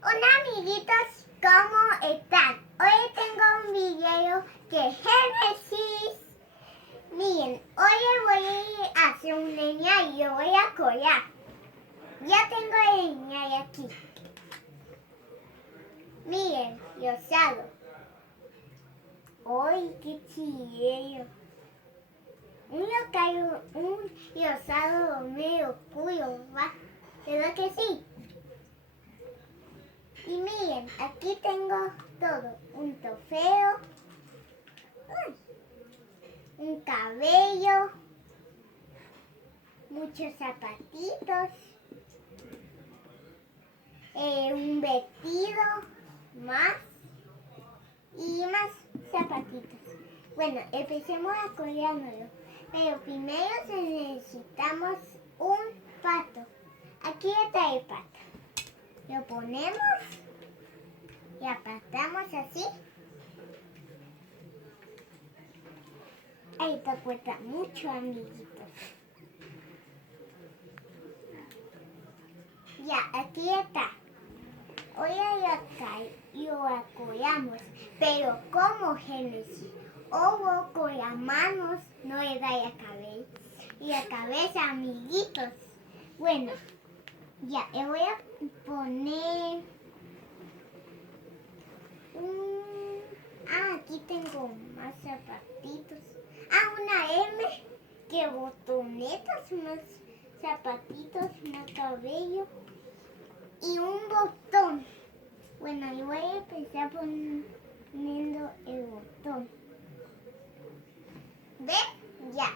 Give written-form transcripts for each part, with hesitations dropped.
Hola amiguitos, ¿cómo están? Hoy tengo un video de Génesis. Miren, hoy les voy a hacer un leñal y lo voy a collar. Ya tengo el leñal aquí. Miren, rosado. ¡Ay, qué chileno! Un rosado medio oscuro, ¿va? ¿Verdad que sí? Y miren, aquí tengo todo, un trofeo, un cabello, muchos zapatitos, un vestido, más y más zapatitos. Bueno, empecemos a colgárnoslo, pero primero necesitamos un pato. Aquí está el pato. Lo ponemos y apretamos así. Ahí te cuesta mucho, amiguitos. Ya, aquí está. Ahora acá y lo apoyamos. Pero como Génesis, ojo con las manos, no le da la cabeza. Y la cabeza, amiguitos. Bueno, ya, le voy a poner aquí tengo más zapatitos. Una M, que botonetas, más zapatitos, más cabello y un botón. Bueno, yo voy a empezar poniendo el botón. ¿Ven? Ya.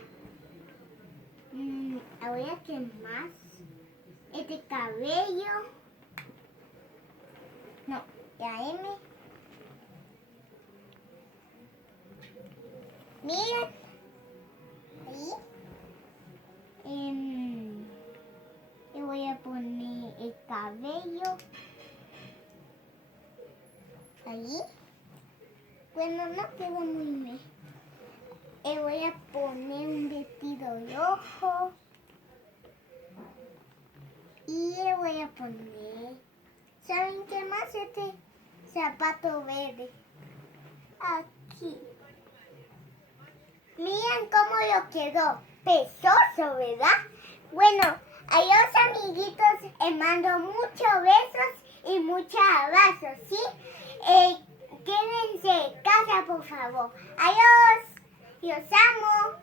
Ahora que más, este cabello. No, la M. Miren, ahí. Le voy a poner el cabello. Ahí. Bueno, no queda muy bien. Le voy a poner un vestido rojo. Y le voy a poner, ¿saben qué más? Este zapato verde. Aquí. Miren cómo lo quedó. Pesoso, ¿verdad? Bueno, adiós amiguitos. Les mando muchos besos y muchos abrazos, ¿sí? Quédense en casa, por favor. Adiós. Los amo.